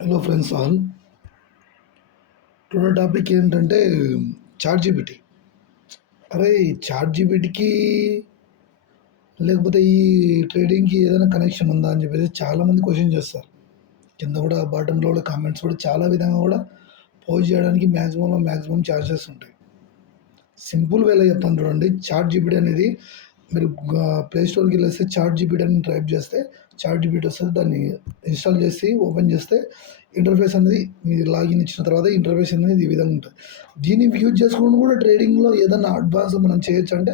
Hello friends all. Today topic ఏంటంటే chat GPT. అరే chat జీపీటీకి లేకపోతే ఈ ట్రేడింగ్కి ఏదైనా కనెక్షన్ ఉందా అని చెప్పేసి చాలామంది క్వశ్చన్ చేస్తారు. కింద కూడా బాటంలో కూడా కామెంట్స్ కూడా చాలా విధంగా కూడా పోస్ట్ చేయడానికి మ్యాక్సిమం ఛాన్సెస్ ఉంటాయి. సింపుల్ వేలో చెప్తాను చూడండి. చాట్ జీపీటీ అనేది మీరు ప్లే స్టోర్కి వెళ్ళేస్తే చాట్ జీపీటీ అని టైప్ చేస్తే చాట్ జీపీటీ వస్తుంది. దాన్ని ఇన్స్టాల్ చేసి ఓపెన్ చేస్తే ఇంటర్ఫేస్ అనేది మీరు లాగిన్ ఇచ్చిన తర్వాత ఇంటర్ఫేస్ అనేది ఈ విధంగా ఉంటుంది. దీన్ని యూజ్ చేసుకుని కూడా ట్రేడింగ్లో ఏదైనా అడ్వాన్స్ మనం చేయొచ్చు అంటే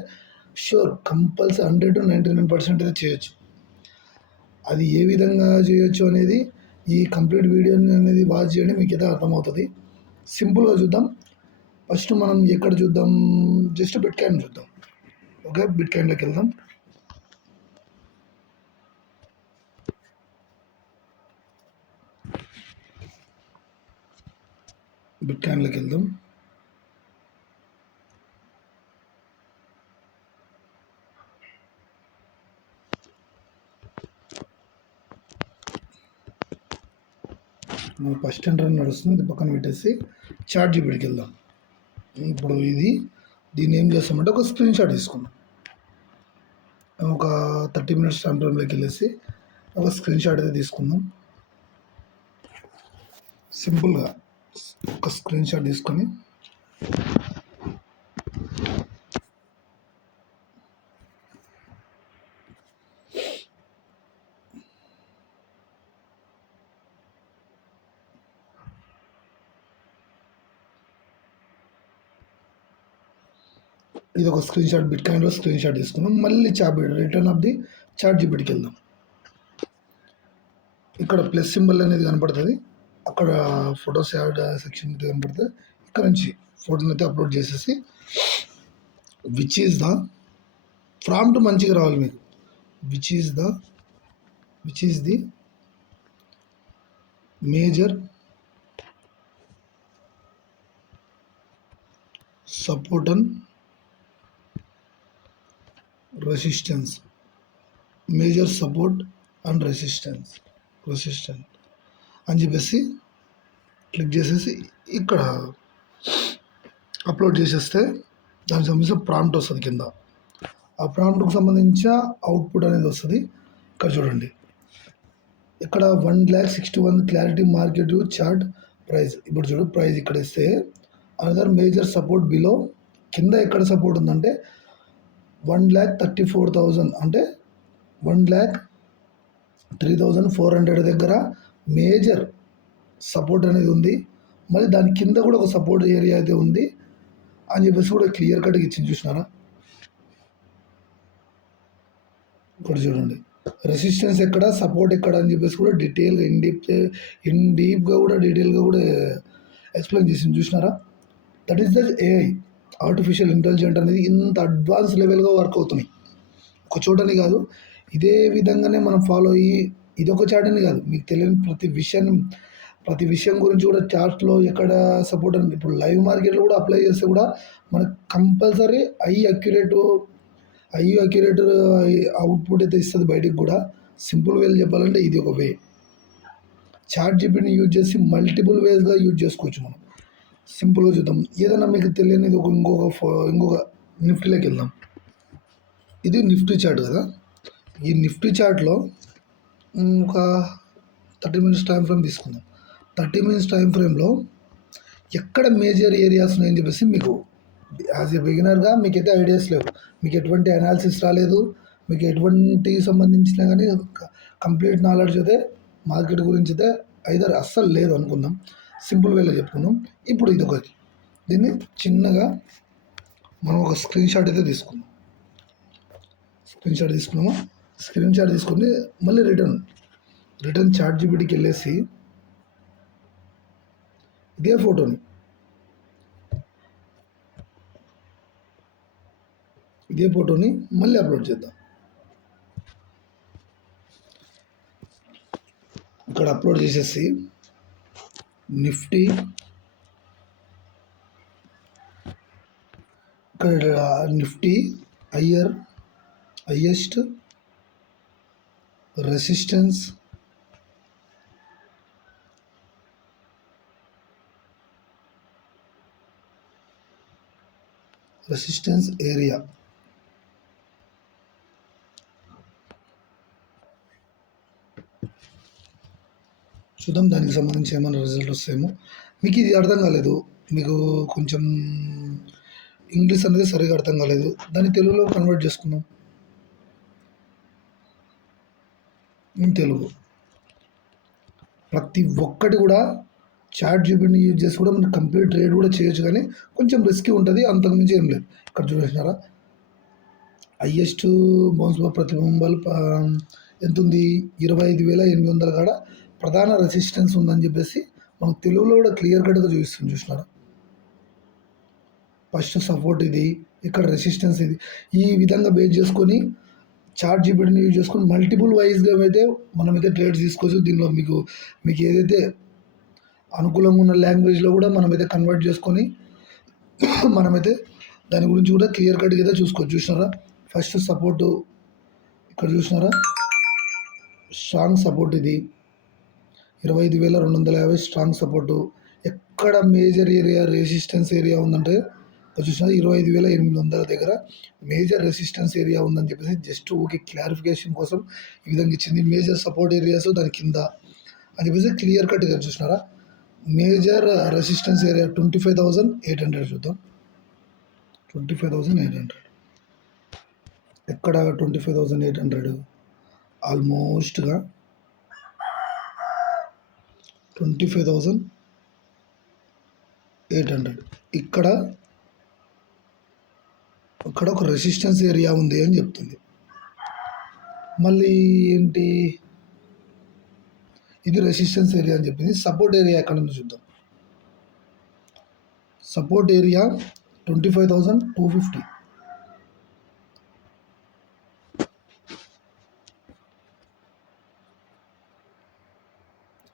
షూర్ కంపల్సరీ 100 to 99% అయితే చేయొచ్చు. అది ఏ విధంగా చేయొచ్చు అనేది ఈ కంప్లీట్ వీడియోని అనేది వాచ్ చేయండి, మీకు ఏదో అర్థమవుతుంది. సింపుల్గా చూద్దాం. ఫస్ట్ మనం ఎక్కడ చూద్దాం, జస్ట్ బిట్ కాయిన్ చూద్దాం. ఓకే, బిట్ కాయిన్లోకి వెళ్దాం. బిట్ కాయిన్లోకి వెళ్దాం. ఫస్ట్ ఎంటర్ నడుస్తుంది, ఇది పక్కన పెట్టేసి చాట్ జీపీటీకి వెళ్దాం. ఇప్పుడు దీన్ని ఏం చేస్తామంటే ఒక స్క్రీన్ షాట్ తీసుకుందాం. ఒక 30 minutes టైం ఫ్రేమ్లోకి వెళ్ళేసి ఒక స్క్రీన్ షాట్ అయితే తీసుకుందాం. సింపుల్గా ఒక స్క్రీన్ షాట్ తీసుకొని ఇది ఒక స్క్రీన్ షాట్, బిట్ కాయిన్లో స్క్రీన్ షాట్ తీసుకున్నాం. మళ్ళీ రిటర్న్ ఆఫ్ ది చాట్ జీపీటీకి వెళ్దాం. ఇక్కడ ప్లస్ సింబల్ అనేది కనపడుతుంది, అక్కడ ఫొటోస్ యాడ్ సెక్షన్ అయితే కనపడుతుంది. ఇక్కడ నుంచి ఫోటోని అయితే అప్లోడ్ చేసేసి విచ్ ఈజ్ ద ప్రాంప్ట్ మంచిగా రావాలి మీకు. Which is the major support and resistance, major support and resistant అని చెప్పేసి క్లిక్ చేసేసి ఇక్కడ అప్లోడ్ చేసేస్తే దానికి సంబంధించిన ప్రాంప్ట్ వస్తుంది. కింద ఆ ప్రాంప్ట్కి సంబంధించిన అవుట్పుట్ అనేది వస్తుంది. ఇక్కడ చూడండి, ఇక్కడ 1,61,000 క్లారిటీ మార్కెట్ చార్ట్ ప్రైస్. ఇప్పుడు చూడు ప్రైస్ ఇక్కడ ఇస్తే అనదర్ మేజర్ సపోర్ట్ బిలో, కింద ఎక్కడ సపోర్ట్ ఉందంటే 1,34,000 అంటే 1,03,400 దగ్గర మేజర్ సపోర్ట్ అనేది ఉంది. మళ్ళీ దాని కింద కూడా ఒక సపోర్ట్ ఏరియా అయితే ఉంది అని చెప్పేసి కూడా క్లియర్ కట్గా ఇచ్చింది. చూసినారా? ఇక్కడ చూడండి, రెసిస్టెన్స్ ఎక్కడ, సపోర్ట్ ఎక్కడ అని చెప్పేసి కూడా డీటెయిల్గా డీప్గా కూడా డీటెయిల్గా కూడా ఎక్స్ప్లెయిన్ చేసింది. చూసినారా? That is the AI, artificial intelligent అనేది ఇంత అడ్వాన్స్ లెవెల్గా వర్క్ అవుతున్నాయి. ఒక చోటని కాదు, ఇదే విధంగానే మనం ఫాలో అయ్యి ఇదొక చాట్ అని కాదు, మీకు తెలియని ప్రతి విషయం గురించి కూడా చార్ట్లో ఎక్కడ సపోర్ట్ అని ఇప్పుడు లైవ్ మార్కెట్లో కూడా అప్లై చేస్తే కూడా మనకు కంపల్సరీ ఐ అక్యురేట్ అవుట్పుట్ అయితే ఇస్తుంది బయటికి కూడా. సింపుల్ వేలు చెప్పాలంటే ఇది ఒక వే. చాట్ జీపీటీని యూజ్ చేసి మల్టిపుల్ వేస్గా యూజ్ చేసుకోవచ్చు మనం. సింపుల్గా చూద్దాం. ఏదైనా మీకు తెలియనిది ఇంకొక నిఫ్టీలోకి వెళ్దాం. ఇది నిఫ్టీ చార్ట్ కదా. ఈ నిఫ్టీ చార్ట్లో ఒక 30 minutes టైం ఫ్రేమ్ తీసుకుందాం. 30 minutes టైం ఫ్రేమ్లో ఎక్కడ మేజర్ ఏరియాస్ ఉన్నాయని చెప్పేసి మీకు యాజ్ ఎ బిగినర్గా మీకైతే ఐడియాస్ లేవు, మీకు ఎటువంటి అనాలిసిస్ రాలేదు, మీకు ఎటువంటి సంబంధించిన కానీ కంప్లీట్ నాలెడ్జ్ అయితే మార్కెట్ గురించి అయితే ఐదర్ అస్సలు లేదు అనుకుందాం. సింపుల్ వేలో చెప్పుకుందాం. ఇప్పుడు ఇది ఒకటి, దీన్ని చిన్నగా మనం ఒక స్క్రీన్ షాట్ అయితే తీసుకున్నాము. స్క్రీన్ షాట్ తీసుకొని మళ్ళీ రిటర్న్ చాట్ జీపీటీకి వెళ్ళేసి ఇదే ఫోటోని మళ్ళీ అప్లోడ్ చేద్దాం. ఇక్కడ అప్లోడ్ చేసేసి నిఫ్టీ ఇక్కడ Nifty highest resistance resistance area. చూద్దాం దానికి సంబంధించి ఏమైనా రిజల్ట్ వస్తాయేమో. మీకు ఇది అర్థం కాలేదు, మీకు కొంచెం ఇంగ్లీష్ అనేది సరిగా అర్థం కాలేదు, దాన్ని తెలుగులో కన్వర్ట్ చేసుకుందాం. తెలుగు ప్రతి ఒక్కటి కూడా చాట్ జీపీటీని యూజ్ చేసి కూడా మనం కంప్లీట్ ట్రేడ్ కూడా చేయొచ్చు, కానీ కొంచెం రిస్కీ ఉంటుంది, అంతకుమించి ఏం లేదు. ఇక్కడ చూసినారా హైయెస్ట్ బౌన్స్ ప్రతిబింబాలు ఎంత ఉంది, 25,800 కాడ ప్రధాన రెసిస్టెన్స్ ఉందని చెప్పేసి మనకు తెలుగులో కూడా క్లియర్ కట్గా చూపిస్తుంది. చూసినారా ఫస్ట్ సపోర్ట్ ఇది, ఇక్కడ రెసిస్టెన్స్ ఇది. ఈ విధంగా బేస్ చేసుకొని చాట్ జీపీటీని యూజ్ చేసుకొని మల్టిపుల్ వైజ్గా అయితే మనమైతే ట్రేడ్స్ తీసుకోవచ్చు. దీనిలో మీకు ఏదైతే అనుకూలంగా ఉన్న లాంగ్వేజ్లో కూడా మనమైతే కన్వర్ట్ చేసుకొని మనమైతే దాని గురించి కూడా క్లియర్ కట్గా అయితే చూసుకోవచ్చు. చూసినారా ఫస్ట్ సపోర్టు ఇక్కడ చూసినారా స్ట్రాంగ్ సపోర్ట్ ఇది 25,250 స్ట్రాంగ్ సపోర్టు. ఎక్కడ మేజర్ ఏరియా రెసిస్టెన్స్ ఏరియా ఉందంటే చూసినా 25,800 దగ్గర మేజర్ రెసిస్టెన్స్ ఏరియా ఉందని చెప్పేసి జస్ట్ ఓకే క్లారిఫికేషన్ కోసం ఈ విధంగా ఇచ్చింది. మేజర్ సపోర్ట్ ఏరియాస్ దాని కింద అని చెప్పేసి క్లియర్ కట్గా చూసినారా. మేజర్ రెసిస్టెన్స్ ఏరియా 25,800 చూద్దాం. 25,800 ఎక్కడ 25,800 ఆల్మోస్ట్గా 25,800 ఇక్కడ ఒక రెసిస్టెన్స్ ఏరియా ఉంది అని చెప్తుంది. మళ్ళీ ఏంటి ఇది రెసిస్టెన్స్ ఏరియా అని చెప్పింది. సపోర్ట్ ఏరియా ఎక్కడ ఉందో చూద్దాం. సపోర్ట్ ఏరియా 25,250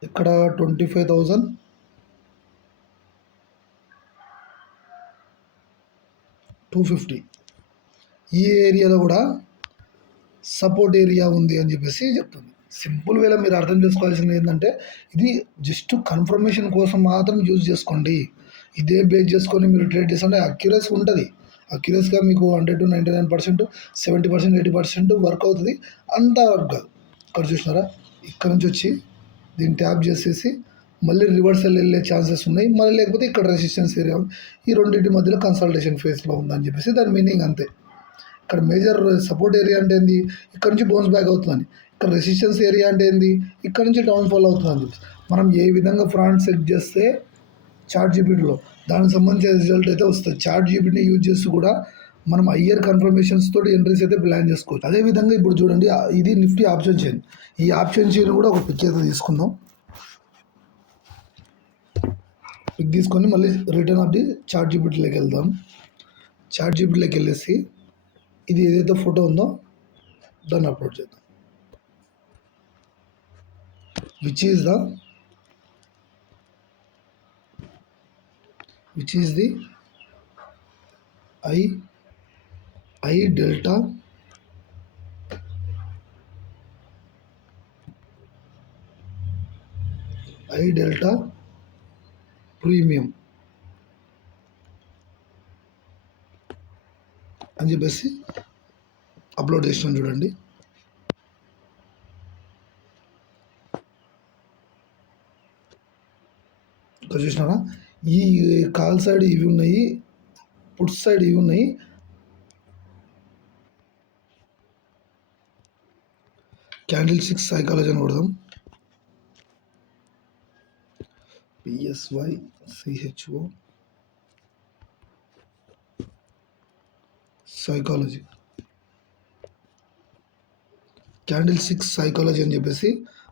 ఇక్కడ 25,250 ఈ ఏరియాలో కూడా సపోర్ట్ ఏరియా ఉంది అని చెప్పేసి చెప్తుంది. సింపుల్ వేలో మీరు అర్థం చేసుకోవాల్సింది ఏంటంటే ఇది జస్ట్ కన్ఫర్మేషన్ కోసం మాత్రం యూజ్ చేసుకోండి. ఇదే బేస్ చేసుకొని మీరు ట్రేడ్ చేస్తుంటే అక్యురసీ ఉంటుంది. అక్యురసీగా మీకు 100 to 99%, 70%, 80% వర్క్ అవుతుంది. అంత వర్క్ కాదు. ఇక్కడ చూసినారా ఇక్కడ నుంచి వచ్చి దీన్ని ట్యాప్ చేసేసి మళ్ళీ రివర్సల్ వెళ్ళే ఛాన్సెస్ ఉన్నాయి. మళ్ళీ లేకపోతే ఇక్కడ రెసిస్టెన్స్ ఏరియా ఉంది. ఈ రెండింటి మధ్యలో కన్సల్టేషన్ ఫేస్లో ఉందని చెప్పేసి దాని మీనింగ్ అంతే. ఇక్కడ మేజర్ సపోర్ట్ ఏరియా అంటే ఏంది, ఇక్కడ నుంచి బౌన్స్ బ్యాక్ అవుతుందని. ఇక్కడ రెసిస్టెన్స్ ఏరియా అంటే ఏంది, ఇక్కడ నుంచి డౌన్ఫాల్ అవుతుందని చెప్పి మనం ఏ విధంగా ఫ్రాంట్ సెట్ చేస్తే చాట్ జీపీటీలో దానికి సంబంధించిన రిజల్ట్ అయితే వస్తుంది. చాట్ జీపీటీని యూజ్ చేస్తూ కూడా మనం హయ్యర్ కన్ఫర్మేషన్స్ తోటి ఎంట్రీస్ అయితే ప్లాన్ చేసుకోవచ్చు. అదేవిధంగా ఇప్పుడు చూడండి ఇది నిఫ్టీ ఆప్షన్ చైన్. ఈ ఆప్షన్ చైన్ కూడా ఒక పిక్ అయితే తీసుకుందాం. పిక్ తీసుకొని మళ్ళీ రిటర్న్ ఆఫ్ ది చాట్ జీపీటీలోకి వెళ్దాం. చాట్ జీపీటీలోకి వెళ్ళేసి ఇది ఏదైతే ఫోటో ఉందో దాన్ని అప్లోడ్ చేద్దాం. Which is the I delta premium అని చెప్పేసి అప్లోడ్ చేసినాం చూడండి. ఇక్కడ చూసినారా ఈ కాల్ సైడ్ ఇవి ఉన్నాయి, పుట్ సైడ్ ఇవి ఉన్నాయి. క్యాండిల్ 6 సైకాలజీ అని కొడదాం. PSYCHO సైకాలజీ, క్యాండిల్ 6 సైకాలజీ అని చెప్పేసి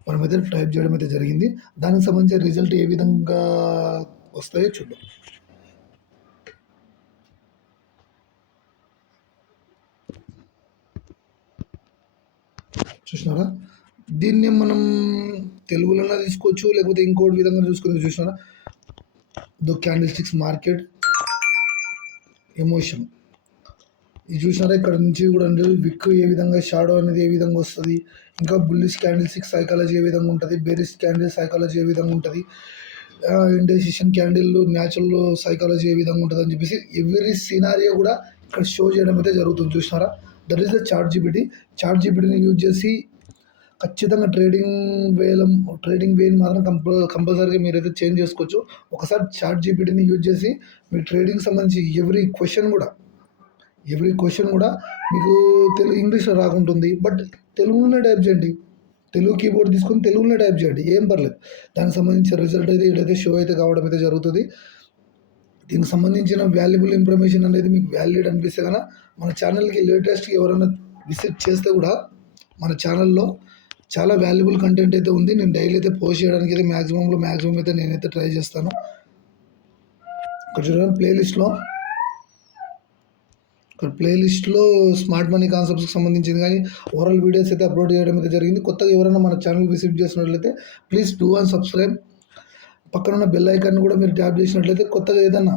మనమైతే టైప్ చేయడం అయితే జరిగింది. దానికి సంబంధించిన రిజల్ట్ ఏ విధంగా వస్తాయో చూద్దాం. చూసినారా దీన్ని మనం తెలుగులో తీసుకోవచ్చు, లేకపోతే ఇంకోటి విధంగా చూసుకొని చూసినారా ద క్యాండిల్ 6 మార్కెట్ ఎమోషన్ ఇది చూసినారా. ఇక్కడ నుంచి కూడా విక్ ఏ విధంగా షాడో అనేది ఏ విధంగా వస్తుంది, ఇంకా బుల్లిష్ క్యాండిల్ 6 సైకాలజీ ఏ విధంగా ఉంటుంది, బెరిష్ క్యాండిల్ సైకాలజీ ఏ విధంగా ఉంటుంది, ఇండెసిషన్ క్యాండిల్ న్యాచురల్ సైకాలజీ ఏ విధంగా ఉంటుంది అని చెప్పేసి ఎవ్రీ సినారియో కూడా ఇక్కడ షో చేయడం అయితే జరుగుతుంది. చూసినారా? That is the chat GPT. Chat జీపీటీని యూజ్ చేసి ఖచ్చితంగా ట్రేడింగ్ వేని మాత్రం కంపల్సరీగా మీరైతే చేంజ్ చేసుకోవచ్చు. ఒకసారి చాట్ జీపీటీని యూజ్ చేసి మీ ట్రేడింగ్కి సంబంధించి ఎవ్రీ క్వశ్చన్ కూడా మీకు ఇంగ్లీష్లో రాకుంటుంది, బట్ తెలుగులోనే టైప్ చేయండి. తెలుగు కీబోర్డ్ తీసుకొని తెలుగులోనే టైప్ చేయండి, ఏం పర్లేదు. దానికి సంబంధించిన రిజల్ట్ అయితే ఇక్కడైతే షో అయితే కావడం అయితే జరుగుతుంది. దీనికి సంబంధించిన వాల్యుబుల్ ఇన్ఫర్మేషన్ అనేది మీకు వ్యాలిడ్ అనిపిస్తే కనుక మన ఛానల్కి లేటెస్ట్ ఎవరైనా విజిట్ చేస్తే కూడా మన ఛానల్లో చాలా వాల్యుబుల్ కంటెంట్ అయితే ఉంది. నేను డైలీ అయితే పోస్ట్ చేయడానికి అయితే మ్యాక్సిమం అయితే నేనైతే ట్రై చేస్తాను. ఇక్కడ చూడండి ప్లేలిస్ట్లో స్మార్ట్ మనీ కాన్సెప్ట్స్కి సంబంధించింది కానీ ఓవరాల్ వీడియోస్ అయితే అప్లోడ్ చేయడం అయితే జరిగింది. కొత్తగా ఎవరైనా మన ఛానల్ విజిట్ చేసినట్లయితే ప్లీజ్ డూ అండ్ సబ్స్క్రైబ్. పక్కన ఉన్న బెల్ ఐకాన్ కూడా మీరు ట్యాప్ చేసినట్లయితే కొత్తగా ఏదన్నా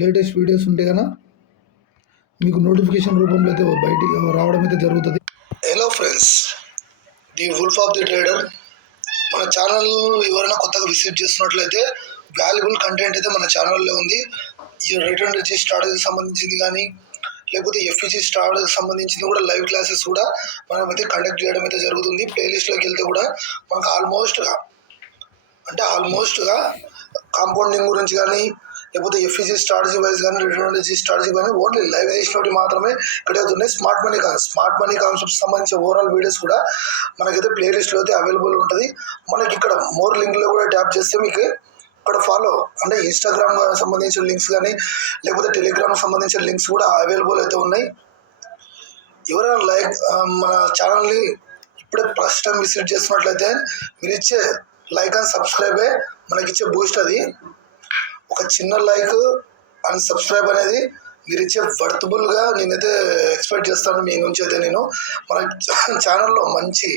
లేటెస్ట్ వీడియోస్ ఉంటే కనుక మీకు నోటిఫికేషన్ రూపంలో అయితే బయటికి రావడం అయితే జరుగుతుంది. Hello friends, the wolf of the trader. మన ఛానల్ ఎవరైనా కొత్తగా విజిట్ చేస్తున్నట్లయితే వాల్యుబుల్ కంటెంట్ అయితే మన ఛానల్లో ఉంది. ఈ రిటర్న్ రిజిస్టర్ స్ట్రాటజీకి సంబంధించింది కానీ లేకపోతే ఎఫ్ఈసి స్టార్ట్కి సంబంధించింది కూడా లైవ్ క్లాసెస్ కూడా మనం అయితే కండక్ట్ చేయడం అయితే జరుగుతుంది. ప్లేలిస్ట్లోకి వెళ్తే కూడా మనకు ఆల్మోస్ట్గా కాంపౌండింగ్ గురించి కానీ లేకపోతే ఎఫ్ఈసి స్ట్రాటజీ వైజ్ కానీ రిటర్న్ స్ట్రాటజీ కానీ ఓన్లీ లైవ్ చేసినవి మాత్రమే ఇక్కడ అవుతున్నాయి. స్మార్ట్ మనీ కాన్సెప్ట్ సంబంధించిన ఓవరాల్ వీడియోస్ కూడా మనకైతే ప్లేలిస్ట్లో అయితే అవైలబుల్ ఉంటుంది. మనకి ఇక్కడ మోర్ లింక్లో కూడా ట్యాప్ చేస్తే మీకు ఇక్కడ ఫాలో అంటే ఇన్స్టాగ్రామ్ సంబంధించిన లింక్స్ కానీ లేకపోతే టెలిగ్రామ్ సంబంధించిన లింక్స్ కూడా అవైలబుల్ అయితే ఉన్నాయి. ఎవరైనా మన ఛానల్ని ఇప్పుడే ఫస్ట్ టైం విజిట్ చేస్తున్నట్లయితే మీరు ఇచ్చే లైక్ అండ్ సబ్స్క్రైబే మనకిచ్చే బూస్ట్. అది ఒక చిన్న లైక్ అండ్ సబ్స్క్రైబ్ అనేది మీరు ఇచ్చే వర్తబుల్గా నేనైతే ఎక్స్పెక్ట్ చేస్తాను మీ నుంచి అయితే. నేను మన ఛానల్లో మంచి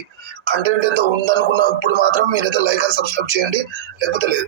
కంటెంట్ అయితే ఉందనుకున్నప్పుడు మాత్రం మీరైతే లైక్ అండ్ సబ్స్క్రైబ్ చేయండి, లేకపోతే లేదు.